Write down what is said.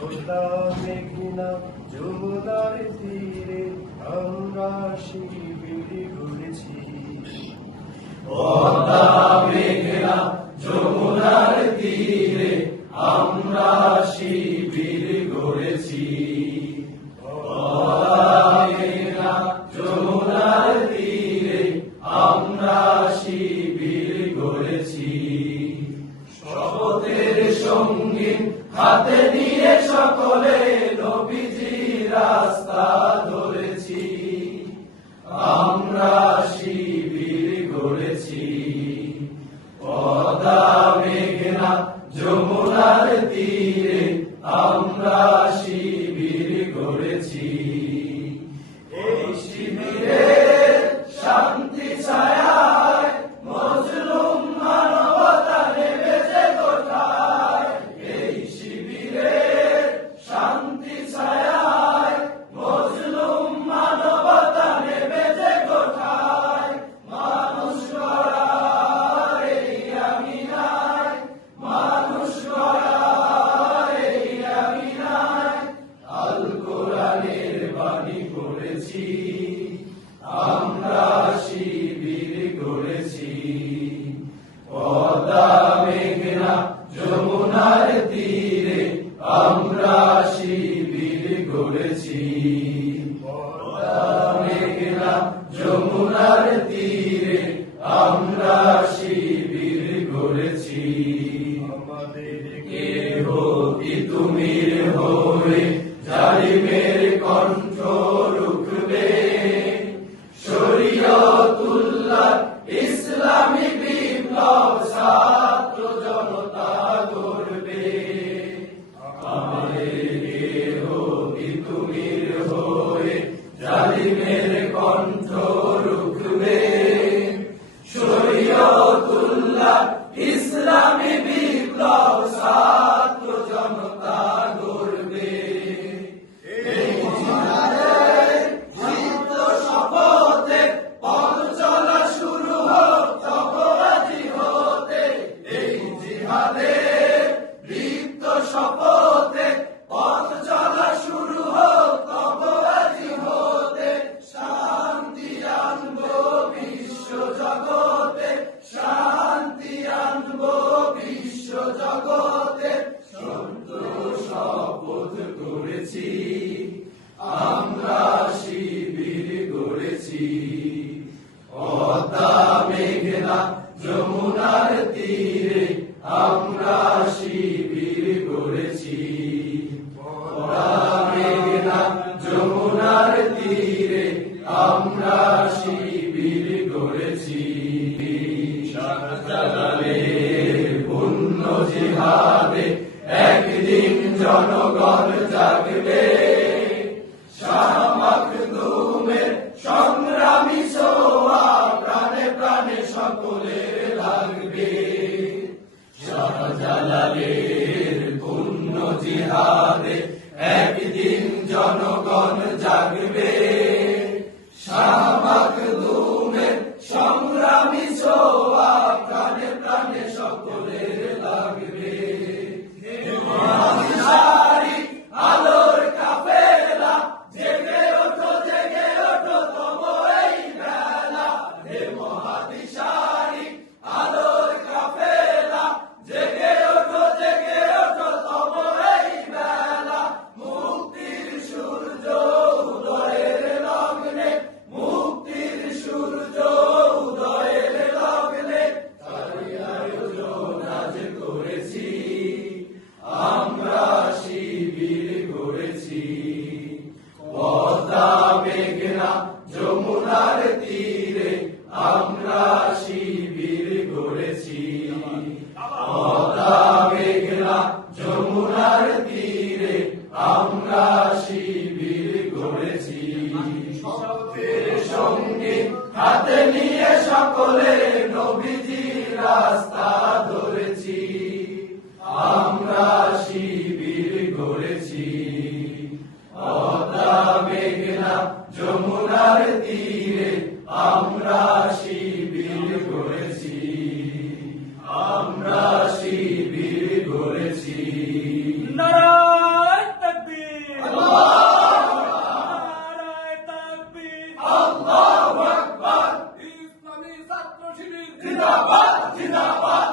পদ্মা মেঘনা যমুনার তীরে আমরা শিবির গড়েছি। পদ্মা মেঘনা যমুনার তীরে আমরা শিবির গড়েছি। পদ্মা মেঘনা যমুনার তীরে আমরা শিবির গড়েছি। শপথের সঙ্গীত হাতে নিয়ে সকলে নবীজি রাস্তা ধরেছি। আমরা শিবির গড়েছি। পদ্মা মেঘনা যমুনার তীরে আমরা শিবির গড়েছি। এই শিবিরে শান্তি ছায়ায় মজলুম মানবতা নেমেছে কোথায়। এই শিবিরে শান্তি ছায়ায় মজলুম মানবতা নেমেছে কোথায়। মানুষ গড়ার এই আমিনায়, মানুষ গড়ার এই আমিনায় আল কোরআনের বাণী পড়েছি। আমরা শিবির গড়েছি। পদ্মা মেঘনা যমুনার তীরে আমরা শিবির গড়েছি। পদ্মা মেঘনা যমুনার তীরে আমরা শিবির গড়েছি। আমাদের কেহ কি তুমির হয়ে জালিমের কণ্ঠ রুখবে। শরীয়তুল্লাহ ইসলামী বিপ্লব ছাত্র জনতা গড়বে। আমাদের কেহ কি তুমির হয়ে জালিমের কণ্ঠ রুখবে। শরীয়তুল্লাহ ইসলামী বিপ্লব ছাত্র জনতা গড়বে। এই জিহাদের দীপ্ত শপথে পথ চলা শুরু হোক তকওয়াজি হতে। এই জিহাদের দীপ্ত শপথে পথ চলা শুরু হোক তকওয়াজি হতে। শান্তি আনবো বিশ্ব জগতে, শান্তি আনবো বিশ্ব জগতে। সন্তোষ শপথ করেছি, আমরা শিবির গড়েছি। পদ্মা মেঘনা যমুনার তীরে আমরা শিবির গড়েছি। পদ্মা মেঘনা যমুনার তীরে আমরা শিবির গড়েছি। শাহজালালের পুণ্য জিহাদে একদিন জনগণ জাগবে। শাহ মাখদুমের সংগ্রামী ছোঁয়া প্রাণে প্রাণে সকলের লাগবে। শাহজালালের পুণ্য জিহাদে একদিন জনগণ জাগবে। শাহ মাখদুমের সংগ্রামী ছোঁয়া প্রাণে প্রাণে সকলের লাগবে। মহাদিশারি আলোর কাফেলা জেগে ওঠো তব এই বেলা। হে মহাদিশারি আলোর কাফেলা জেগে ওঠো তব এই বেলা। মুক্তির সূর্য উদয়ের লগ্নে, মুক্তির সূর্য উদয়ের লগ্নে তারই আয়োজন আজ করেছি। আমরা শিবির গড়েছি। পদ্মা মেঘনা যমুনার তীরে আমরা শিবির গড়েছি। পদ্মা মেঘনা যমুনার তীরে আমরা শিবির গড়েছি। শপথের সঙ্গীত হাতে নিয়ে সকলে নবীজি রাস্তা ধরেছি। আমরা শিবির গড়েছি। পদ্মা মেঘনা যমুনার তীরে আমরা শিবির গড়েছি। আমরা শিবির গড়েছি। নারায়ণ শিবির জিন্দাবাদ জিন্দাবাদ